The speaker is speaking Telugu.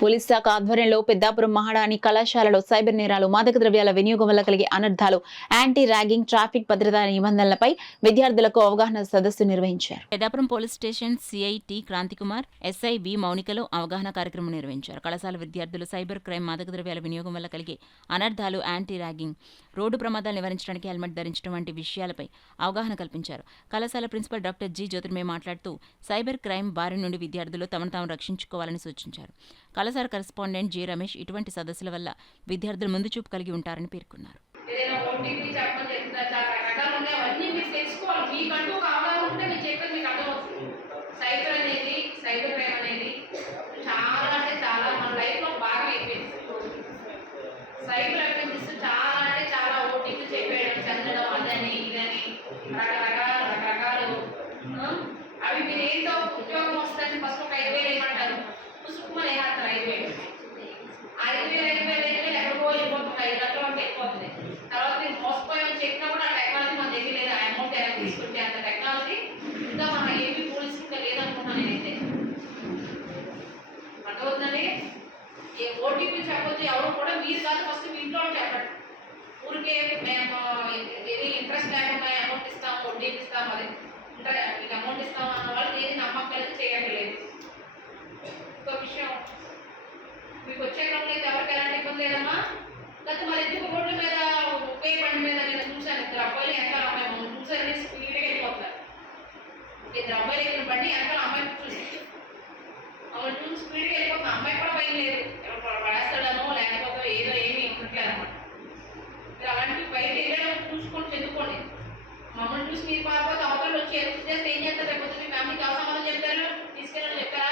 పోలీస్ శాఖ ఆధ్వర్యంలో పెద్దాపురం మహారాణి కళాశాలలో సైబర్ నేరాలు, మాదక ద్రవ్యాల వినియోగం వల్ల కలిగే అనర్థాలు, యాంటీ ర్యాగింగ్, ట్రాఫిక్ భద్రతా నిబంధనలపై విద్యార్థులకు అవగాహన సదస్సు నిర్వహించారు. Peddapuram police station CI T Krantikumar, SI V మౌనికలు అవగాహన కార్యక్రమం నిర్వహించారు. కళాశాల విద్యార్థులు సైబర్ క్రైమ్, మాదక ద్రవ్యాల వినియోగం వల్ల కలిగే అనర్థాలు, యాంటీ ర్యాగింగ్, రోడ్డు ప్రమాదాలు నివారించడానికి హెల్మెట్ ధరించడం వంటి విషయాలపై అవగాహన కల్పించారు. కళాశాల ప్రిన్సిపల్ డాక్టర్ జి జ్యోతిర్మయ మాట్లాడుతూ సైబర్ క్రైమ్ బారి నుండి విద్యార్థులు తమను తాము రక్షించుకోవాలని సూచించారు. కళాశాల కరెస్పాండెంట్ జి రమేష్ ఇటువంటి సదస్సుల వల్ల విద్యార్థులు ముందు చూపు కలిగి ఉంటారని పేర్కొన్నారు. అవి మీరు ఏంటో ఉపయోగం వస్తుందని ఫస్ట్ ఒక 5,000 ఏమంటారు, పుసుకుమని వేస్తారు 5,000 ఎక్కడికో వెళ్ళిపోతుంది, 5 లక్షల వరకు వెళ్ళిపోతుంది. తర్వాత మీరు మోసపోయామని చెప్పినా కూడా ఆ టెక్నాలజీ మన దగ్గర లేదు. ఆ అమౌంట్ ఎలా తీసుకొచ్చే అంత టెక్నాలజీ ఇంకా మన ఏపీ పోలీస్ ఇంకా లేదనుకున్నాను నేనైతే. అర్థమవుతుందండి. ఏ ఓటీపీ చెప్పొద్దు ఎవరు కూడా, మీరు కాదు ఫస్ట్ మీ ఇంట్లో చెప్పండి. ఊరికే మేము ఏది ఇంట్రెస్ట్ లేకుండా అమౌంట్ ఇస్తాం, వడ్డీ ఇస్తాం, అది మీకు అమౌంట్ ఇస్తాం అన్న వాళ్ళు ఏది నమ్మకం చేయట్లేదు. ఇంకో విషయం, మీకు వచ్చే క్రమంలో అయితే ఎవరికి ఎలాంటి ఇబ్బంది లేదమ్మా. లేకపోతే మరి ఎందుకు రోడ్ల మీద ఒకే బండి మీద నేను చూశాను, 2 అబ్బాయిలు వెనకాల అమ్మాయి, మమ్మల్ని చూసారని స్పీడ్గా వెళ్ళిపోతున్నారు. 2 అబ్బాయిలు ఎక్కిన బండి వెనకాల అమ్మాయి చూసి మమ్మల్ని చూసి స్పీడ్గా వెళ్ళిపోతున్నా. అమ్మాయి కూడా భయం లేదు, ఎవరు పడేస్తాడనో లేకపోతే ఏదో ఏమీ ఉండట్లేదు అన్నమాట. మీరు అలాంటి బయట వెళ్ళడం చూసుకొని చెందుకోండి. మమ్మల్ని చూసి మీరు పారిపోతే అవతల వచ్చి ఎదురు చేస్తే ఏం చేస్తారు? రేపు వచ్చి మీ ఫ్యామిలీకి అవసరం చెప్తారు, తీసుకెళ్ళని చెప్తారా?